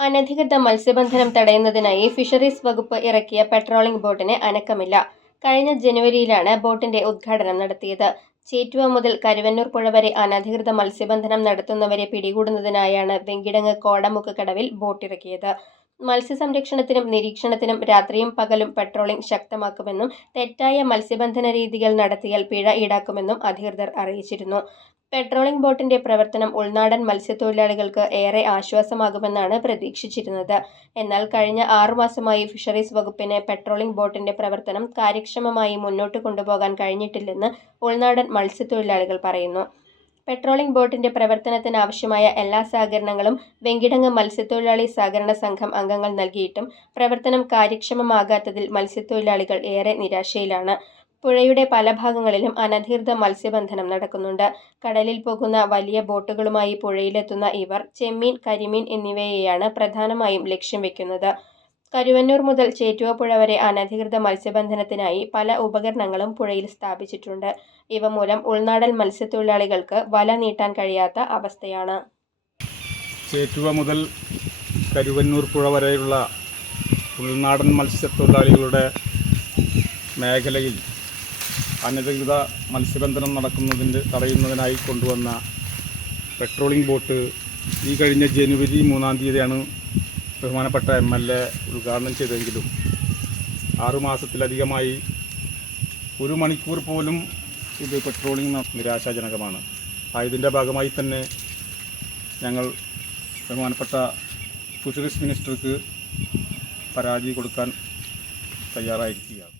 അനധികൃത മത്സ്യബന്ധനം തടയുന്നതിനായി ഫിഷറീസ് വകുപ്പ് ഇറക്കിയ പെട്രോളിംഗ് ബോട്ടിന് അനക്കമില്ല. കഴിഞ്ഞ ജനുവരിയിലാണ് ബോട്ടിന്റെ ഉദ്ഘാടനം നടത്തിയത്. ചേറ്റുവ മുതൽ കരുവന്നൂർ പുഴ വരെ അനധികൃത മത്സ്യബന്ധനം നടത്തുന്നവരെ പിടികൂടുന്നതിനായാണ് വെങ്കിടങ്ങ് കോടമുക്ക് കടവിൽ ബോട്ടിറക്കിയത്. മത്സ്യസംരക്ഷണത്തിനും നിരീക്ഷണത്തിനും രാത്രിയും പകലും പെട്രോളിംഗ് ശക്തമാക്കുമെന്നും തെറ്റായ മത്സ്യബന്ധന രീതികൾ നടത്തിയാൽ പിഴ ഈടാക്കുമെന്നും അധികൃതർ അറിയിച്ചിരുന്നു. പെട്രോളിംഗ് ബോട്ടിന്റെ പ്രവർത്തനം ഉൾനാടൻ മത്സ്യത്തൊഴിലാളികൾക്ക് ഏറെ ആശ്വാസമാകുമെന്നാണ് പ്രതീക്ഷിച്ചിരുന്നത്. എന്നാൽ കഴിഞ്ഞ ആറുമാസമായി ഫിഷറീസ് വകുപ്പിന് പെട്രോളിംഗ് ബോട്ടിന്റെ പ്രവർത്തനം കാര്യക്ഷമമായി മുന്നോട്ട് കൊണ്ടുപോകാൻ കഴിഞ്ഞിട്ടില്ലെന്ന് ഉൾനാടൻ മത്സ്യത്തൊഴിലാളികൾ പറയുന്നു. പെട്രോളിംഗ് ബോട്ടിന്റെ പ്രവർത്തനത്തിന് ആവശ്യമായ എല്ലാ സഹകരണങ്ങളും വെങ്കിടങ്ങ് മത്സ്യത്തൊഴിലാളി സഹകരണ സംഘം അംഗങ്ങൾ നൽകിയിട്ടും പ്രവർത്തനം കാര്യക്ഷമമാകാത്തതിൽ മത്സ്യത്തൊഴിലാളികൾ ഏറെ നിരാശയിലാണ്. പുഴയുടെ പല ഭാഗങ്ങളിലും അനധികൃത മത്സ്യബന്ധനം നടക്കുന്നുണ്ട്. കടലിൽ പോകുന്ന വലിയ ബോട്ടുകളുമായി പുഴയിലെത്തുന്ന ഇവർ ചെമ്മീൻ കരിമീൻ എന്നിവയെയാണ് പ്രധാനമായും ലക്ഷ്യം വെക്കുന്നത്. കരുവന്നൂർ മുതൽ ചേറ്റുവ പുഴ വരെ അനധികൃത മത്സ്യബന്ധനത്തിനായി പല ഉപകരണങ്ങളും പുഴയിൽ സ്ഥാപിച്ചിട്ടുണ്ട്. ഇവ മൂലം ഉൾനാടൻ മത്സ്യത്തൊഴിലാളികൾക്ക് വല നീട്ടാൻ കഴിയാത്ത അവസ്ഥയാണ്. ചേറ്റുവ മുതൽ കരുവന്നൂർ പുഴ വരെയുള്ള ഉൾനാടൻ മത്സ്യത്തൊഴിലാളികളുടെ മേഖലയിൽ അനധികൃത മത്സ്യബന്ധനം നടക്കുന്നതിന്റെ തടയുന്നതിനായി കൊണ്ടുവന്ന പെട്രോളിംഗ് ബോട്ട് ഈ കഴിഞ്ഞ ജനുവരി മൂന്നാം തീയതിയാണ് ബഹുമാനപ്പെട്ട എം എൽ എ ഉദ്ഘാടനം ചെയ്തെങ്കിലും ആറുമാസത്തിലധികമായി ഒരു മണിക്കൂർ പോലും ഇത് പെട്രോളിംഗ് നിരാശാജനകമാണ്. ആയതിന്റെ ഭാഗമായി തന്നെ ഞങ്ങൾ ബഹുമാനപ്പെട്ട ഫിഷറീസ് മിനിസ്റ്റർക്ക് പരാതി കൊടുക്കാൻ തയ്യാറായിരിക്കുകയാണ്.